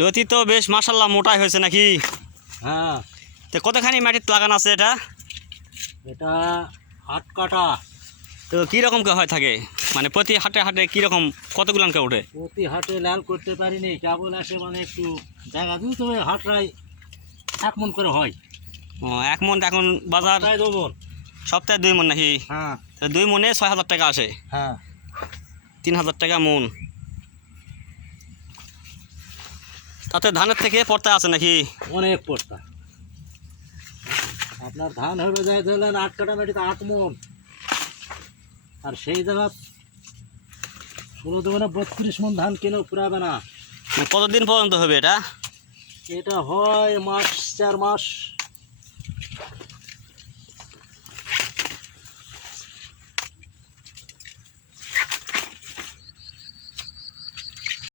লতি তো বেশ মাশাল্লাহ মোটাই হয়েছে নাকি? হ্যাঁ, তো কতখানি মাটিতে লাগানো আছে এটা? এটা 8 কাঠা। তো কীরকম হয় থাকে, মানে প্রতি হাটে হাটে কীরকম কতগুলানকে ওঠে? প্রতি হাটে লাল করতে পারিনি, কেবল আসে মানে একটু দেখা দিই, তবে হাটরাই 1 মন করে হয়। ও, 1 মন এখন বাজার প্রায় 2 মন। সপ্তাহে 2 মন নাকি? হ্যাঁ, তো 2 মনে 6,000 টাকা আসে, হ্যাঁ, 3,000 টাকা মন। তাতে ধানের থেকে পড়তে আছে নাকি? অনেক পড়তা। আপনার ধান হবে যায় ধরলেন 8 কাঠা মাটিতে 8 মন, আর সেই জায়গা 16 দোকানে 32 মন ধান কেনেও পুরাবে না। কতদিন পর্যন্ত হবে এটা? এটা হয় মাস 4 মাস।